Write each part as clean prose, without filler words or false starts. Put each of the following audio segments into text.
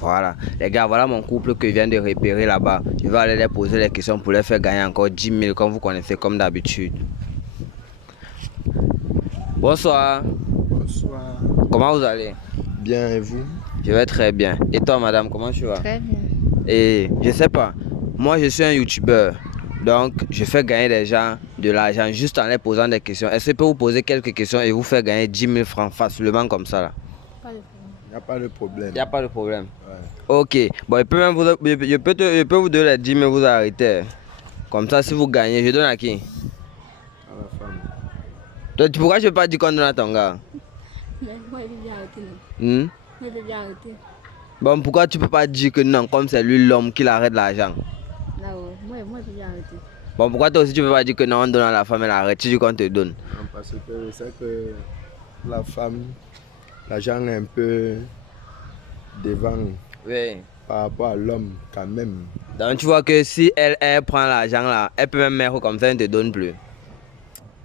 Voilà. Les gars, voilà mon couple que je viens de repérer là-bas. Je vais aller leur poser les questions pour leur faire gagner encore 10 000 comme vous connaissez comme d'habitude. Bonsoir. Bonsoir. Comment vous allez? Bien, et vous? Je vais très bien. Et toi, madame, comment tu vas? Très bien. Et je sais pas, moi je suis un youtubeur. Donc, je fais gagner les gens de l'argent juste en leur posant des questions. Est-ce que je peux vous poser quelques questions et vous faire gagner 10 000 francs facilement comme ça là? Il n'y a pas de problème. Il n'y a pas de problème. Ouais. Ok. Bon, je peux vous donner les 10 000, vous arrêtez. Comme ça, si vous gagnez, je donne à qui? À la femme. Donc, pourquoi je ne peux pas dire qu'on donne à ton gars? Mais moi, j'ai déjà arrêté. Hmm? Moi, j'ai déjà arrêté. Bon, pourquoi tu ne peux pas dire que non, comme c'est lui l'homme qui arrête l'argent? Là, moi, j'ai déjà arrêté. Bon, pourquoi toi aussi tu ne peux pas dire que non, on donne à la femme, elle arrête, tu dis qu'on te donne? Non, parce que je sais que la femme, l'argent est un peu devant Oui. par rapport à l'homme quand même. Donc tu vois que si elle prend l'argent là, elle peut même mettre comme ça, elle ne te donne plus.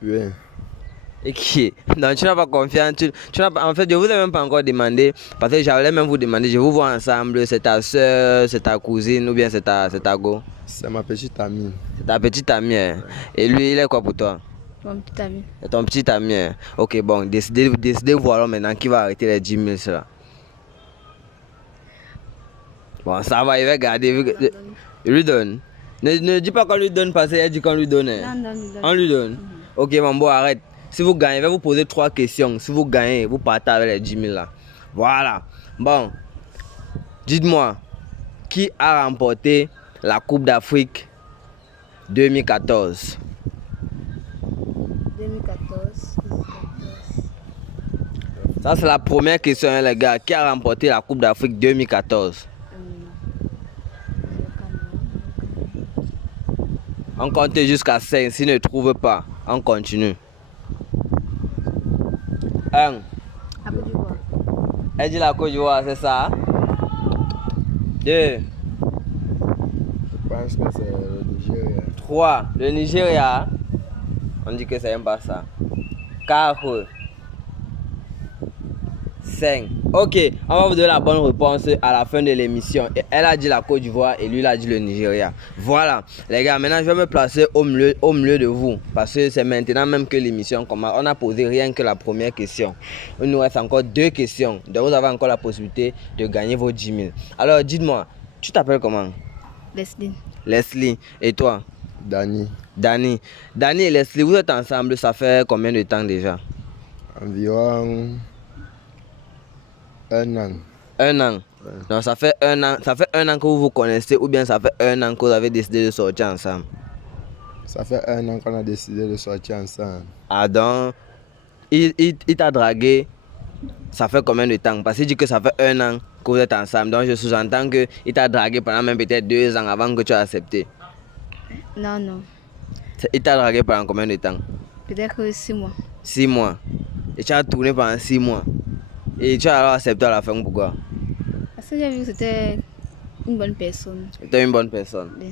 Oui. Et qui? Donc tu n'as pas confiance. Tu n'as pas, en fait, je vous ai même pas encore demandé, parce que j'allais même vous demander, je vous vois ensemble, c'est ta soeur, c'est ta cousine ou bien c'est ta go? C'est ma petite amie. C'est ta petite amie. Hein? Et lui, il est quoi pour toi? Mon petit ami. C'est ton petit ami. Hein? Ok, bon, décidez voilà maintenant qui va arrêter les 10 000 là. Bon, ça va, il va garder. Il lui donne. Ne dis pas qu'on lui donne parce qu'elle dit qu'on lui donne. Hein? Non, lui donne. On lui donne. Ok, mon bon, arrête. Si vous gagnez, je vais vous poser 3 questions. Si vous gagnez, vous partez avec les 10 000 là. Voilà. Bon, dites-moi, qui a remporté la Coupe d'Afrique 2014? 2014. Ça, c'est la première question, hein, les gars. Qui a remporté la Coupe d'Afrique 2014? On compte jusqu'à 5. S'il ne trouve pas, on continue. 1. Elle dit la Côte d'Ivoire, c'est ça? 2. Je pense que c'est le Nigeria. 3. Le Nigeria. On dit que c'est un Barça. 4. 5. Ok, on va vous donner la bonne réponse à la fin de l'émission. Elle a dit la Côte d'Ivoire et lui il a dit le Nigeria. Voilà, les gars, maintenant je vais me placer au milieu de vous. Parce que c'est maintenant même que l'émission commence. On a posé rien que la première question. Il nous reste encore 2 questions. Donc vous avez encore la possibilité de gagner vos 10 000. Alors dites-moi, tu t'appelles comment? Leslie. Leslie. Et toi? Dani. Dani. Dani et Leslie, vous êtes ensemble, ça fait combien de temps déjà? Environ 1 an. 1 an. Ouais. Donc ça fait 1 an. Ça fait 1 an que vous vous connaissez ou bien ça fait 1 an que vous avez décidé de sortir ensemble? Ça fait 1 an qu'on a décidé de sortir ensemble. Ah donc, il t'a dragué, ça fait combien de temps? Parce qu'il dit que ça fait 1 an que vous êtes ensemble. Donc je sous-entends qu'il t'a dragué pendant même peut-être 2 ans avant que tu aies accepté. Non. Il t'a dragué pendant combien de temps? Peut-être que 6 mois. 6 mois. Et tu as tourné pendant 6 mois. Et tu as alors accepté à la fin, pourquoi? Parce que j'ai vu que c'était une bonne personne. Tu es une bonne personne. Oui.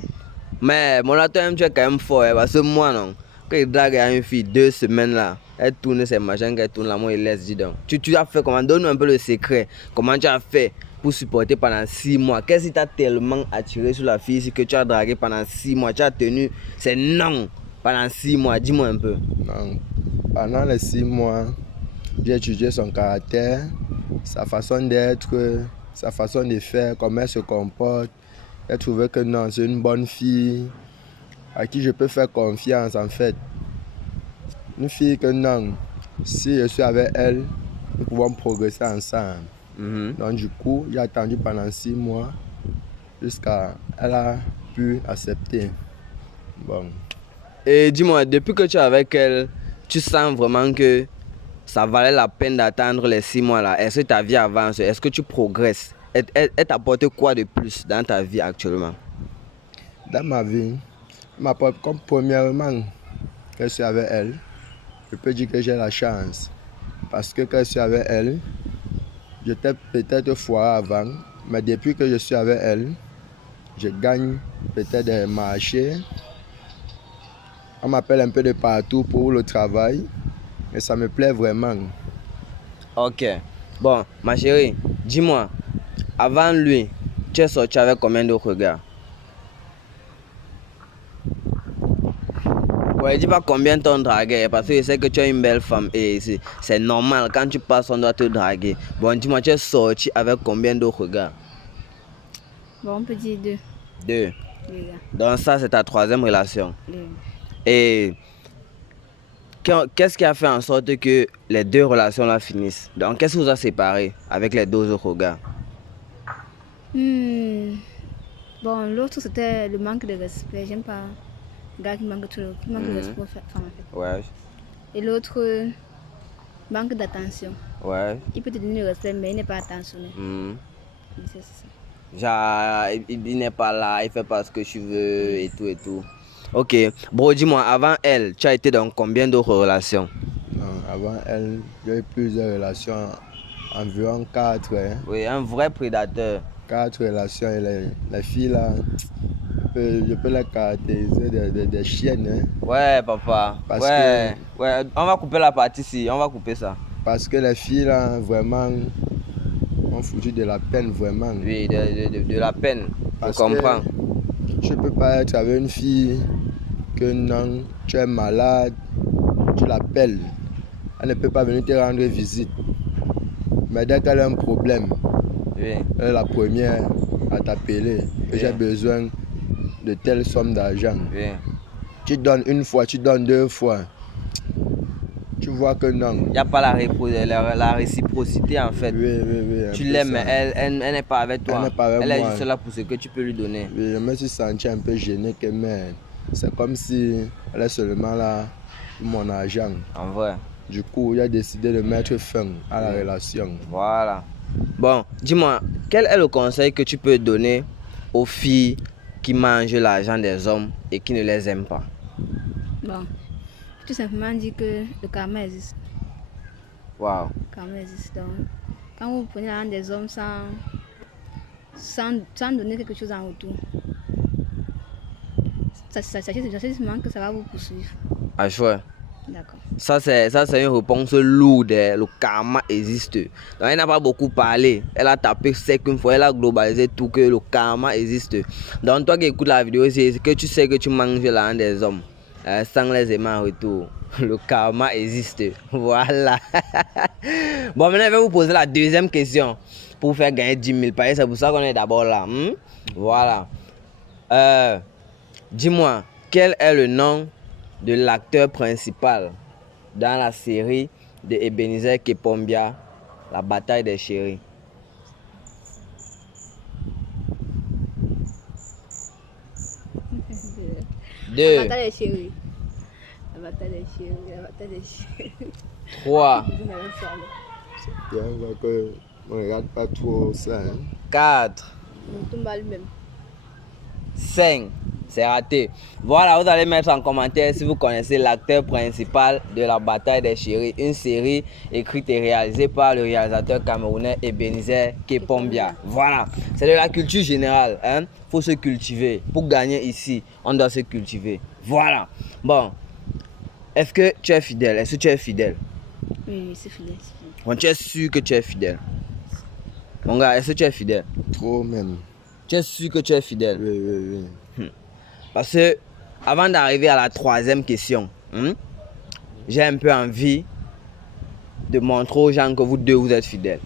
Mais mon là, toi-même, tu es quand même fort. Hein, parce que moi, non. Quand il drague à une fille 2 semaines là, elle tourne ses machins, elle tourne la moi, il laisse, dis donc. Tu as fait comment? Donne-nous un peu le secret. Comment tu as fait pour supporter pendant 6 mois? Qu'est-ce qui t'a tellement attiré sur la fille que tu as dragué pendant 6 mois? Tu as tenu c'est non pendant 6 mois. Dis-moi un peu. Non. Pendant les 6 mois, j'ai étudié son caractère, sa façon d'être, sa façon de faire, comment elle se comporte. J'ai trouvé que non, c'est une bonne fille à qui je peux faire confiance en fait. Une fille que non, si je suis avec elle, nous pouvons progresser ensemble. Donc du coup, j'ai attendu pendant 6 mois jusqu'à elle a pu accepter. Bon. Et dis-moi, depuis que tu es avec elle, tu sens vraiment que ça valait la peine d'attendre les 6 mois là? Est-ce que ta vie avance? Est-ce que tu progresses? Elle t'apporte quoi de plus dans ta vie actuellement? Dans ma vie, elle m'apporte comme premièrement que je suis avec elle. Je peux dire que j'ai la chance. Parce que quand je suis avec elle, j'étais peut-être foiré avant, mais depuis que je suis avec elle, je gagne peut-être des marchés. On m'appelle un peu de partout pour le travail et ça me plaît vraiment. Ok. Bon, ma chérie, dis-moi, avant lui, tu es sorti avec combien d'autres gars? Ouais, dis pas combien t'ont dragué, parce que je sais que tu es une belle femme et c'est normal, quand tu passes, on doit te draguer. Bon, dis-moi, tu es sorti avec combien d'autres gars? Bon, on peut dire 2. 2. 2 gars. Donc ça, c'est ta 3e relation. Oui. Et qu'est-ce qui a fait en sorte que les 2 relations-là finissent? Donc, qu'est-ce qui vous a séparé avec les 2 autres gars? Bon, l'autre c'était le manque de respect. J'aime pas les gars qui manquent de respect aux femmes en fait. Ouais, Et l'autre, manque d'attention. ouais. Il peut te donner le respect, mais il n'est pas attentionné. C'est ça. Genre, il n'est pas là, il fait pas ce que tu veux et tout et tout. Ok, bro, dis-moi, avant elle, tu as été dans combien d'autres relations? Non, avant elle, j'ai eu plusieurs relations, environ 4. Hein. Oui, un vrai prédateur. 4 relations et les filles là, je peux les caractériser des chiennes. Hein. Ouais, papa. Parce ouais, on va couper la partie ici, on va couper ça. Parce que les filles là, vraiment, ont foutu de la peine, vraiment. Oui, de la peine, je comprends. Tu ne peux pas être avec une fille que non, tu es malade, tu l'appelles. Elle ne peut pas venir te rendre visite. Mais dès qu'elle a un problème, oui. Elle est la première à t'appeler. Oui. J'ai besoin de telle somme d'argent. Oui. Tu donnes une fois, tu donnes 2 fois. Tu vois que non. Il n'y a pas la réciprocité en fait. Oui. Tu l'aimes, mais elle n'est pas avec toi. Elle est juste là pour ce que tu peux lui donner. Oui, je me suis senti un peu gêné que mais c'est comme si elle est seulement là pour mon argent. En vrai. Du coup, il a décidé de mettre fin à la relation. Voilà. Bon, dis-moi, quel est le conseil que tu peux donner aux filles qui mangent l'argent des hommes et qui ne les aiment pas? Bon, tout simplement dire que le karma existe. Wow. Le karma existe. Donc, quand vous prenez l'argent des hommes sans donner quelque chose en retour, sachez simplement que ça va vous poursuivre. Ah, chouette. D'accord. Ça, c'est une réponse lourde. Le karma existe. Donc, elle n'a pas beaucoup parlé. Elle a tapé sec une fois. Elle a globalisé tout que le karma existe. Donc, toi qui écoutes la vidéo, c'est que tu sais que tu manges l'argent des hommes sans les aimer en retour. Le karma existe. Voilà. Bon, maintenant, je vais vous poser la 2e question pour vous faire gagner 10 000 paris. C'est pour ça qu'on est d'abord là. Voilà. Dis-moi, quel est le nom de l'acteur principal dans la série de Ebenezer Kepombia, La bataille des chéris? La bataille des chéris. La bataille des chéris. La bataille des chéris. 3. Je vois que on ne regarde pas trop ça. 4. On tombe à lui-même. 5. C'est raté. Voilà, vous allez mettre en commentaire si vous connaissez l'acteur principal de La bataille des chéris, une série écrite et réalisée par le réalisateur camerounais Ebenezer Kepombia. Voilà, c'est de la culture générale. Hein? Faut se cultiver. Pour gagner ici, on doit se cultiver. Voilà. Bon, est-ce que tu es fidèle? Est-ce que tu es fidèle? Oui, c'est fidèle. Bon, tu es sûr que tu es fidèle? Mon gars, est-ce que tu es fidèle? Trop même. Tu es sûr que tu es fidèle? Oui. Parce que avant d'arriver à la 3e question, j'ai un peu envie de montrer aux gens que vous deux vous êtes fidèles.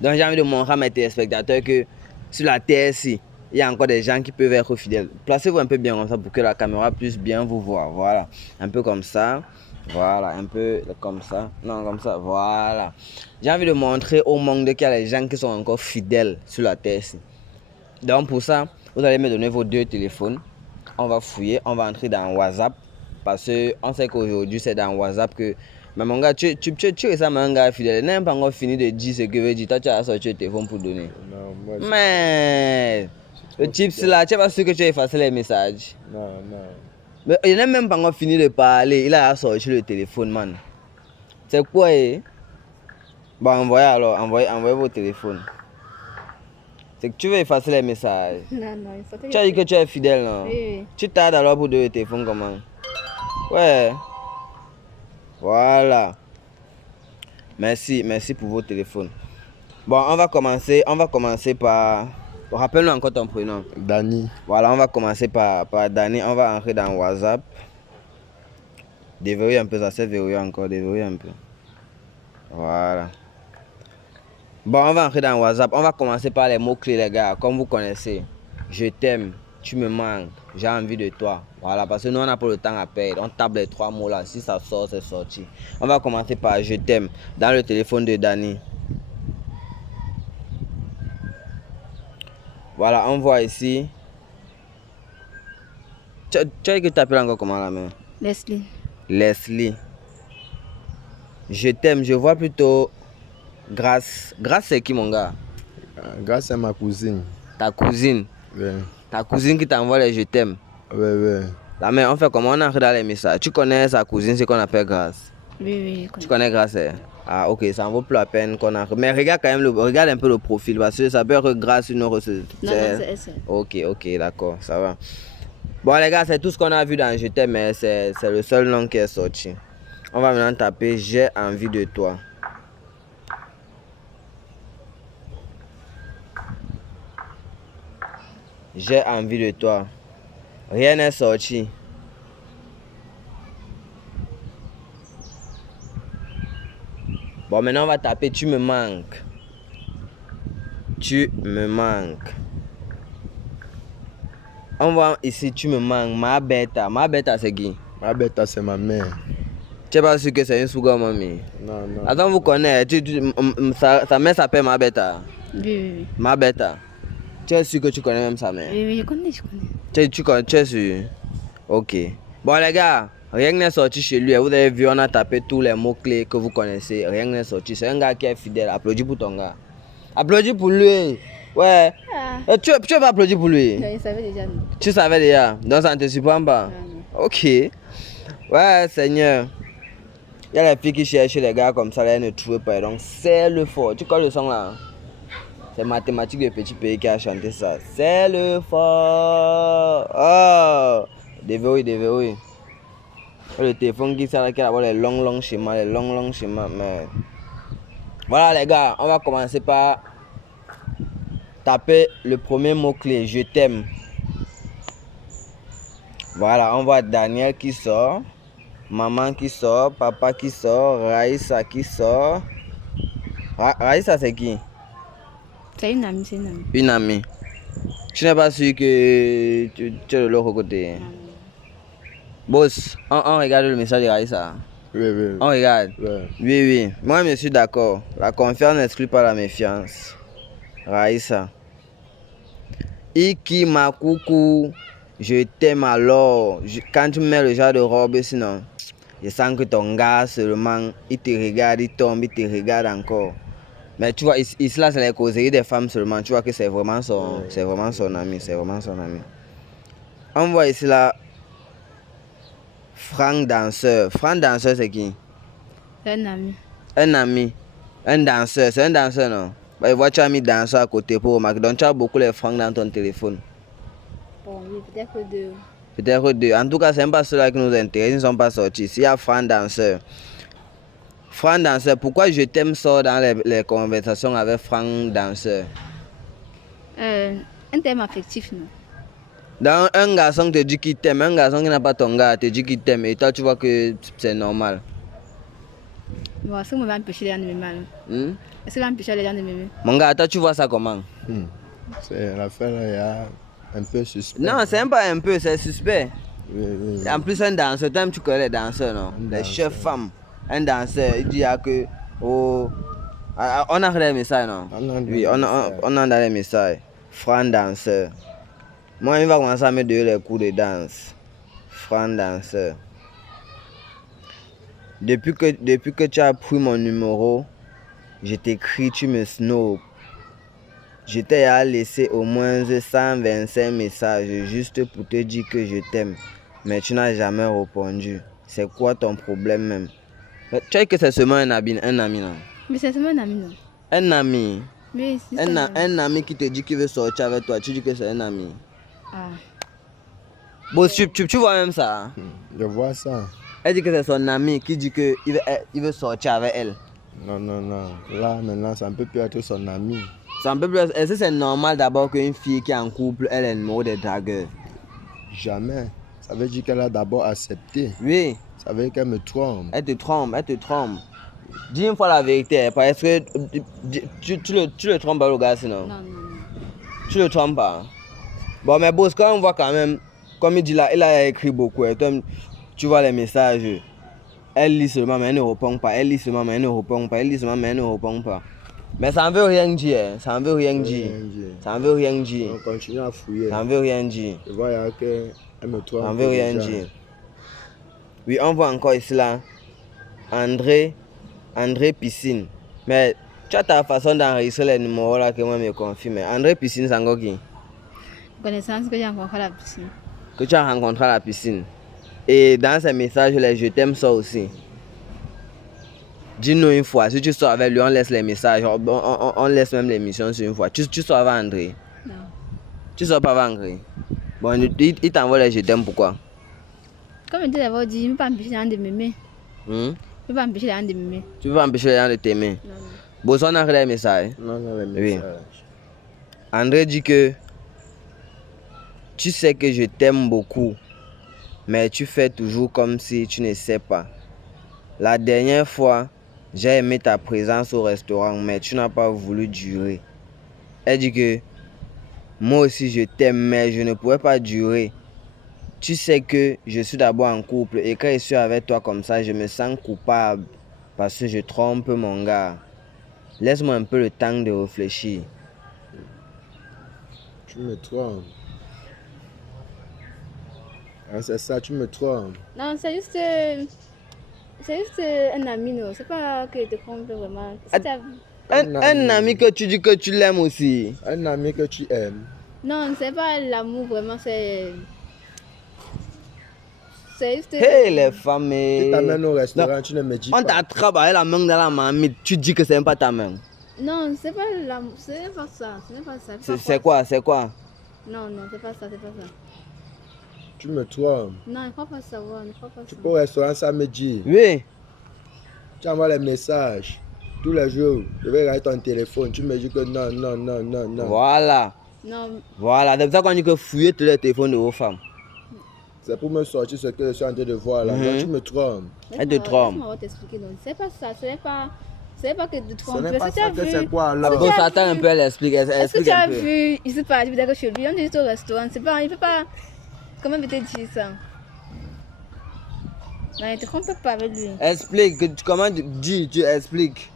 Donc j'ai envie de montrer à mes téléspectateurs que sur la terre ici, il y a encore des gens qui peuvent être fidèles. Placez-vous un peu bien comme ça pour que la caméra puisse bien vous voir. Voilà, un peu comme ça. Voilà, un peu comme ça. Non, comme ça. Voilà. J'ai envie de montrer au monde qu'il y a des gens qui sont encore fidèles sur la terre ici. Donc pour ça, vous allez me donner vos 2 téléphones. On va fouiller, on va entrer dans WhatsApp. Parce qu'on sait qu'aujourd'hui c'est dans WhatsApp que... Mais mon gars, tu ressembles à un gars fidèle. Il n'a même pas encore fini de dire ce que veut dire. Toi, tu as sorti le téléphone pour donner. Non, moi, mais le type là, tu n'es pas sûr que tu as effacé les messages. Non. Mais il n'a même pas encore fini de parler. Il a sorti le téléphone, man. C'est quoi, Bon, envoyez alors. Envoyez vos téléphones. C'est que tu veux effacer les messages. Non, il faut que... Tu as dit que tu es fidèle, non? Oui. Tu tardes alors pour donner le téléphone comment? Ouais. Voilà. Merci pour vos téléphones. Bon, on va commencer par... Rappelle-nous encore ton prénom. Dani. Voilà, on va commencer par Dani. On va entrer dans WhatsApp. Déverrouille un peu, ça s'est verrouillé encore. Déverrouille un peu. Voilà. Bon, on va entrer dans WhatsApp. On va commencer par les mots-clés, les gars. Comme vous connaissez. Je t'aime. Tu me manques. J'ai envie de toi. Voilà, parce que nous, on n'a pas le temps à perdre. On tape les 3 mots là. Si ça sort, c'est sorti. On va commencer par je t'aime. Dans le téléphone de Dani. Voilà, on voit ici. Tu as que tu appelles encore comment la main? Leslie. Leslie. Je t'aime. Je vois plutôt Grâce. Grâce, c'est qui, mon gars? Grâce à ma cousine. Ta cousine? Oui. Ta cousine qui t'envoie les je t'aime? Oui, oui. La mère, on fait comment? On entre dans les messages. Tu connais sa cousine, c'est qu'on appelle Grâce? Oui, Tu connais Grâce? Ah, ok, ça en vaut plus la peine qu'on a. Mais regarde quand même, regarde un peu le profil, parce que ça peut être Grâce une autre. Non, c'est elle. Ok, d'accord, ça va. Bon, les gars, c'est tout ce qu'on a vu dans Je t'aime, mais c'est le seul nom qui est sorti. On va maintenant taper J'ai envie de toi. J'ai envie de toi. Rien n'est sorti. Bon, maintenant on va taper tu me manques. Tu me manques. On voit ici tu me manques. Ma bête c'est qui? Ma bête, c'est ma mère. Tu sais pas sûr que c'est une sugar mommy? Non, non. Attends, vous connaissez. Sa mère s'appelle ma bête. Oui. Ma bête. Tu es sûr que tu connais même sa mère? Oui, je connais. Tu es sûr? Ok. Bon, les gars, rien n'est sorti chez lui. Vous avez vu, on a tapé tous les mots-clés que vous connaissez. Rien n'est sorti. C'est un gars qui est fidèle. Applaudis pour ton gars. Applaudis pour lui. Ouais. Ah. Tu veux pas applaudir pour lui? Je savais déjà. Tu savais déjà? Donc ça ne te surprend pas? Non. Ok. Ouais, Seigneur. Il y a les filles qui cherchent les gars comme ça, là, elles ne trouvent pas. Donc c'est le fort. Tu connais le son là? C'est Mathématiques de Petit Pays qui a chanté ça. C'est le fort. Oh! Déverrouille. Le téléphone qui sert à avoir les longs schémas, mais... Voilà les gars, on va commencer par taper le premier mot-clé, je t'aime. Voilà, on voit Daniel qui sort, maman qui sort, papa qui sort, Raïssa qui sort. Raïssa c'est qui? C'est une amie. Une amie. Tu n'es pas sûr que tu es de l'autre côté? Boss, on regarde le message de Raïssa. Oui. On regarde. Oui. Oui. Moi, je suis d'accord. La confiance n'exclut pas la méfiance. Raïssa. Iki Makuku, je t'aime alors. Quand tu mets le genre de robe, sinon, je sens que ton gars seulement, il te regarde, il tombe, il te regarde encore. Mais tu vois, ici là, c'est les causeries des femmes seulement. Tu vois que c'est vraiment son ami. On voit ici là, Franck Danseur. Franck Danseur, c'est qui? C'est un ami. Un ami. Un danseur. C'est un danseur, non? Bah, tu as mis danseur à côté pour remarquer. Donc, tu as beaucoup les francs dans ton téléphone. Bon, oui, peut-être que deux. Peut-être deux. En tout cas, ce n'est pas ceux-là qui nous intéressent. Ils ne sont pas sortis. S'il y a Franck Danseur. Franck Danseur, pourquoi je t'aime sort dans les conversations avec Franck Danseur? Un thème affectif, non? Dans un garçon te dit qu'il t'aime, un garçon qui n'a pas ton gars te dit qu'il t'aime et toi tu vois que c'est normal. Bon, est-ce que vous m'avez empêché les gens de m'aimer? Est-ce que vous empêché les gens de m'aimer? Mon gars, toi tu vois ça comment? C'est l'affaire là, il y a un peu suspect. Non, c'est pas un peu, c'est suspect. Oui. En plus, un danseur, toi tu connais les danseurs, non? Les chefs femmes. Un danseur, il dit que. Oh, on a les messages, non? Oui, on a dans les messages. Franc danseur. Moi, il va commencer à me donner les cours de danse. Franc danseur. Depuis que tu as pris mon numéro, je t'écris, tu me snobs. Je t'ai laissé au moins 125 messages juste pour te dire que je t'aime. Mais tu n'as jamais répondu. C'est quoi ton problème même? Mais tu sais que c'est seulement un ami, non? Mais c'est seulement un ami, non? Un ami? Oui, c'est un ami qui te dit qu'il veut sortir avec toi, tu dis que c'est un ami. Ah. Bon, tu vois même ça? Je vois ça. Elle dit que c'est son ami qui dit qu'il veut sortir avec elle. Non, non, non. Là, maintenant, ça ne peut plus être son ami. Ça peut plus... Est-ce que c'est normal d'abord qu'une fille qui est en couple, elle ait le numéro des dragueurs? Jamais. Ça veut dire qu'elle a d'abord accepté. Oui. Ça veut dire qu'elle me trompe. Elle te trompe, elle te trompe. Dis une fois la vérité, parce que tu le trompes pas le gars sinon. Non. Tu le trompes pas. Bon mais boss, quand on voit quand même, comme il dit là, il a écrit beaucoup. Et toi, tu vois les messages. Elle lit seulement mais elle ne répond pas. Elle lit seulement mais elle ne répond pas. Elle lit seulement mais elle ne répond pas. Mais ça ne veut rien dire. Ça ne veut rien dire. Ça ne veut rien dire. On continue à fouiller. Ça ne veut rien dire. Je vois qu'elle me trompe. Ça ne veut rien dire. Oui, on voit encore ici là. André Piscine. Mais tu as ta façon d'enregistrer les numéros là que moi me confirme. André Piscine, c'est encore qui? Connaissance que j'ai rencontré à la piscine. Que tu as rencontré à la piscine. Et dans ces messages, les je t'aime ça aussi. Dis-nous une fois, si tu sors avec lui, on laisse les messages, on laisse même l'émission sur une fois. Tu sors avec André? Non. Tu sors pas avec André? Bon, il t'envoie les je t'aime pourquoi? Comme je t'ai d'abord dit, je ne peux pas empêcher les gens de m'aimer. Je ne peux pas empêcher les gens de m'aimer. Tu veux empêcher les gens de t'aimer? Non. Bon, on a les messages. Non, les messages. Oui. André dit que tu sais que je t'aime beaucoup, mais tu fais toujours comme si tu ne sais pas. La dernière fois, j'ai aimé ta présence au restaurant, mais tu n'as pas voulu durer. Elle dit que moi aussi je t'aime, mais je ne pourrais pas durer. Tu sais que je suis d'abord en couple et quand je suis avec toi comme ça, je me sens coupable parce que je trompe mon gars. Laisse-moi un peu le temps de réfléchir. Tu me trompes. Ah, c'est ça, tu me trompes. Non, c'est juste un ami, non. C'est pas que je te trompe vraiment. Un ami que tu dis que tu l'aimes aussi. Un ami que tu aimes. Non, c'est pas l'amour vraiment, c'est juste... Hey les femmes. Tu t'amènes au restaurant, tu ne me dis pas. On t'attrape avec la main dans la marmite, tu dis que c'est même pas ta main. Non, c'est pas l'amour, c'est pas ça, c'est pas ça. C'est quoi, c'est quoi? Non, c'est pas ça, c'est pas ça. Tu me trompes. Non, il ne faut pas savoir, il faut pas Tu savoir. peux au restaurant samedi. Oui. Tu envoies les messages. Tous les jours, je vais regarder ton téléphone. Tu me dis que non. Voilà. Non. Voilà, c'est pour ça qu'on dit que fouiller tous les téléphones de vos femmes. C'est pour me sortir ce que je suis en train de voir là. Donc tu me trompes. Elle te trompe. Laisse-moi t'expliquer, non. C'est pas ça, c'est pas que de Ce tromper. n'est pas ça que c'est quoi Est-ce alors? que tu as Attends un peu, elle explique. Est-ce que Explique tu un as peu. vu, il se passe peut-être chez lui, on est juste au restaurant, c'est pas, il peut pas, comment je te dire ça? Non, il te trompe pas avec lui. Explique, comment tu expliques.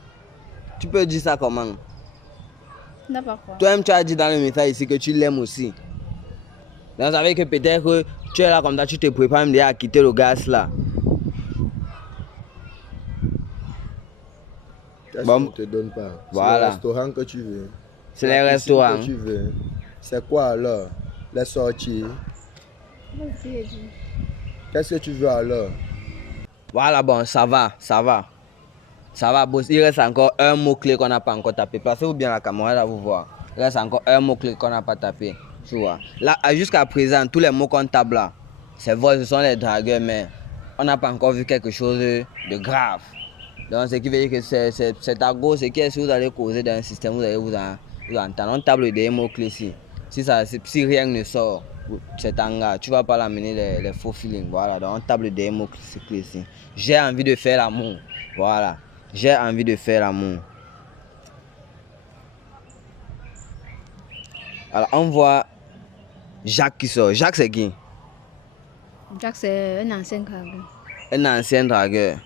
Tu peux dire ça comment? Non, pas quoi. Toi-même, tu as dit dans le message ici que tu l'aimes aussi. Donc, ça veut dire que peut-être que tu es là comme ça, tu te prépares même déjà à quitter le gaz là. Qu'est-ce Bon. qu'on ne te donne pas? Voilà. C'est le restaurant que tu veux. C'est les la piscine restaurants. que tu veux. C'est quoi alors? Les sorties. Qu'est-ce que tu veux alors? Voilà, bon, ça va. Ça va, boss. Il reste encore un mot-clé qu'on n'a pas encore tapé. Passez-vous bien la caméra, là, vous voir. Il reste encore un mot-clé qu'on n'a pas tapé. Tu vois. Là, jusqu'à présent, tous les mots qu'on tape là, c'est vrai, ce sont les dragueurs, mais on n'a pas encore vu quelque chose de grave. Donc, ce qui veut dire que c'est à gauche, c'est que si vous allez causer dans un système, vous allez vous entendre. On tape des mots-clés ici. Si rien ne sort, c'est en gars. Tu ne vas pas l'amener les faux feelings. Voilà, donc on tape des mots-clés ici. J'ai envie de faire l'amour. Voilà. J'ai envie de faire l'amour. Alors, on voit Jacques qui sort. Jacques, c'est qui? Jacques, c'est un ancien dragueur. Un ancien dragueur.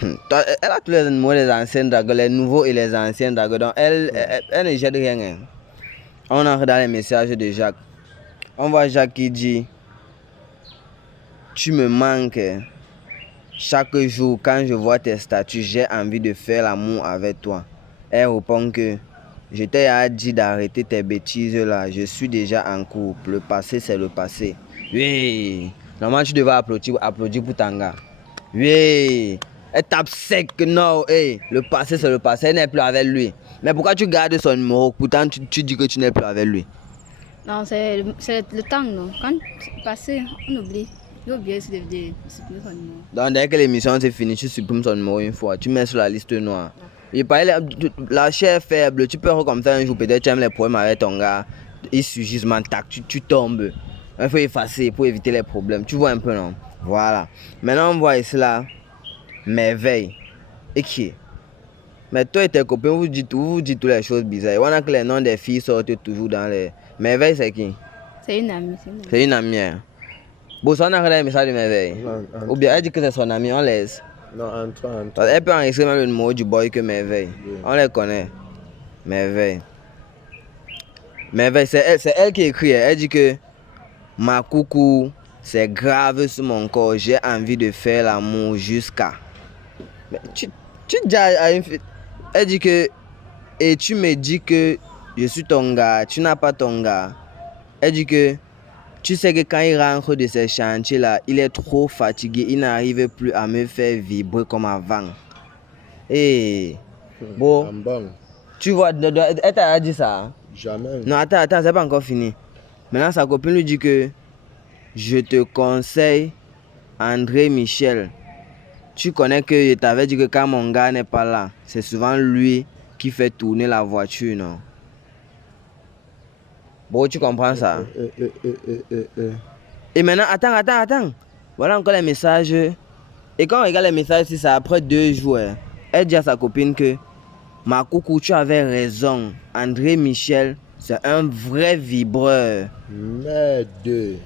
Elle a tous les mots des anciens dragueurs, les nouveaux et les anciens dragueurs. Donc, elle ne jette rien. Hein. On entre dans les messages de Jacques. On voit Jacques qui dit: tu me manques. Chaque jour, quand je vois tes statuts, j'ai envie de faire l'amour avec toi. Elle répond que je t'ai dit d'arrêter tes bêtises là. Je suis déjà en couple. Le passé, c'est le passé. Oui. Normalement, tu devais applaudir pour Tanga. Oui. Elle tape sec. Non, hey. Le passé, c'est le passé. Elle n'est plus avec lui. Mais pourquoi tu gardes son numéro? Pourtant, tu dis que tu n'es plus avec lui. Non, c'est le temps, non. Quand c'est passé, on oublie. J'ai oublié de supprimer son numéro. Donc, dès que l'émission c'est fini, tu supprimes son numéro une fois. Tu mets sur la liste noire. Il paraît la chair est faible. Tu peux comme ça un jour, peut-être tu aimes les problèmes avec ton gars. Il surgit, tac, tu tombes. Il faut effacer pour éviter les problèmes. Tu vois un peu, non? Voilà. Maintenant, on voit ici là. Merveille. Et qui? Mais toi et tes copains, vous dites toutes les choses bizarres. On a que les noms des filles sortent toujours dans les. Merveille, c'est qui? C'est une amie. C'est une amie. Hein. Bon, ça, on a regardé le message de Merveille. Ou bien elle dit que c'est son amie, on laisse. Non, Antoine. Elle peut enregistrer même le numéro du boy que Merveille. Oui. On les connaît. Merveille. Merveille, c'est elle qui écrit. Elle dit que ma coucou, c'est grave sur mon corps. J'ai envie de faire l'amour jusqu'à. Mais tu dis à une fille. Elle dit que. Et tu me dis que je suis ton gars. Tu n'as pas ton gars. Elle dit que. Tu sais que quand il rentre de ces chantiers-là, il est trop fatigué. Il n'arrive plus à me faire vibrer comme avant. Et bon, tu vois, elle t'a dit ça. Hein? Jamais. Non, attends, c'est pas encore fini. Maintenant, sa copine lui dit que je te conseille André Michel. Tu connais que je t'avais dit que quand mon gars n'est pas là, c'est souvent lui qui fait tourner la voiture, non? Bon, tu comprends ça? Et maintenant, attends. Voilà encore les messages. Et quand on regarde les messages, c'est après 2 jours. Elle dit à sa copine que ma coucou, tu avais raison. André Michel, c'est un vrai vibreur. Merde.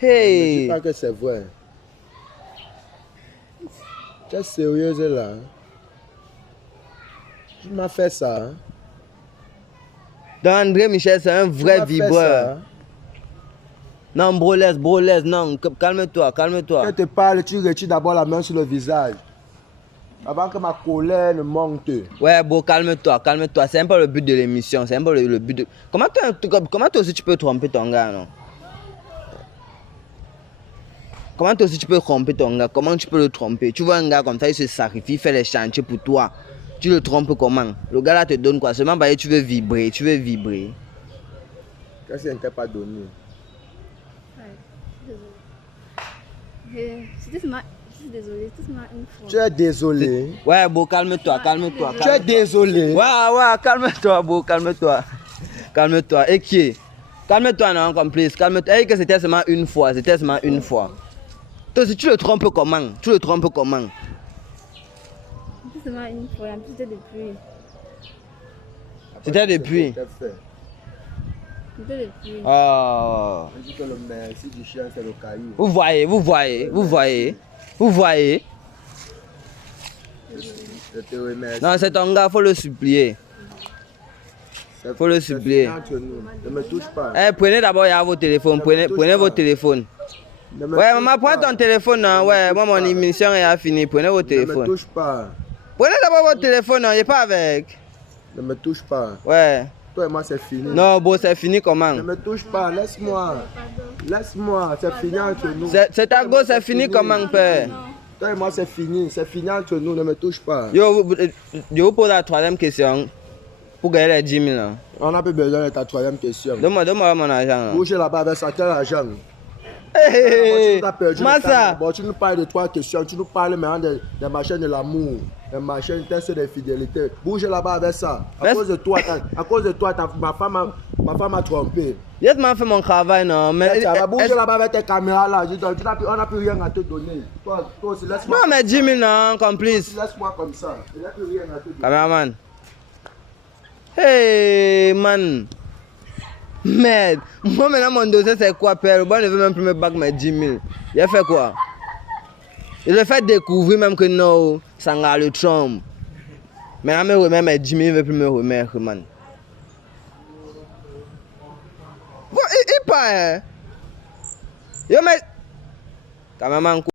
Hey! Ne dis pas que c'est vrai. Tu es sérieuse là? Tu m'as fait ça? Hein? Donc André Michel, c'est un vrai vibreur. Non, bro, laisse, non, calme-toi. Quand je te parle, tu retires d'abord la main sur le visage. Avant que ma colère ne monte. Ouais, bro, calme-toi. C'est un peu le but de l'émission. C'est un peu le but de. Comment toi aussi tu peux tromper ton gars, non? Comment toi aussi tu peux tromper ton gars? Comment tu peux le tromper? Tu vois un gars comme ça, il se sacrifie, il fait les chantiers pour toi. Tu le trompes comment? Le gars là te donne quoi? Seulement bah, tu veux vibrer. Qu'est-ce qu'il ne t'a pas donné? Je suis désolée, c'est seulement une fois. Tu es désolé. Ouais, beau, calme-toi. Tu es désolé. Ouais, calme-toi, beau, calme-toi. Et qui est? Calme-toi, non, complice. Calme-toi. Et que c'était seulement une fois. Toi, si tu le trompes comment? C'est seulement une fois, en plus c'était depuis. C'était depuis. Oh. On dit que le merci du chien, c'est le caillou. Vous voyez. Je te remercie. Non, c'est ton gars, faut le supplier. Faut le supplier. Ne me touche pas. Eh, prenez d'abord vos téléphones. Prenez vos téléphones. Ouais, maman, prends ton téléphone. Hein. Ouais, moi, mon émission est finie. Prenez vos téléphones. Ne me touche pas. Prenez d'abord votre téléphone. Il n'est pas avec. Ne me touche pas. Ouais. Toi et moi, c'est fini. Non, bon, c'est fini comment? Ne me touche pas. Laisse-moi. C'est fini entre nous. C'est ta go, c'est fini comment, père? Toi et moi, c'est fini. C'est fini entre nous. Ne me touche pas. Je vous pose la 3e question. Pour gagner les 10 000. Là. On n'a pas besoin de ta 3e question. Donne-moi mon argent. Bouge là-bas avec ça. Quel argent? Hey, Massa. Bon, tu nous parles de 3 questions. Tu nous parles maintenant des machins de l'amour. Des machins, tests de fidélité. Bouge là-bas avec ça. À cause de toi, ma femme m'a trompé. Laisse-moi faire mon travail, non. Mais bouge là-bas avec tes caméras là. On n'a plus rien à te donner. Toi aussi, laisse-moi. Non, mais 10 000, non, complice. Laisse-moi comme ça. Il n'y a plus rien à te donner. Caméraman. Hey, man. Merde. Moi, maintenant, mon dossier, c'est quoi, père? Le boy ne veut même plus me battre mes 10 000. Il a fait quoi? Il a fait découvrir même que non, ça n'a le trompe. Maintenant, me remet mes 10 000, il ne veut plus me remettre, man. Il part, hein? Yo, mais. Caméraman.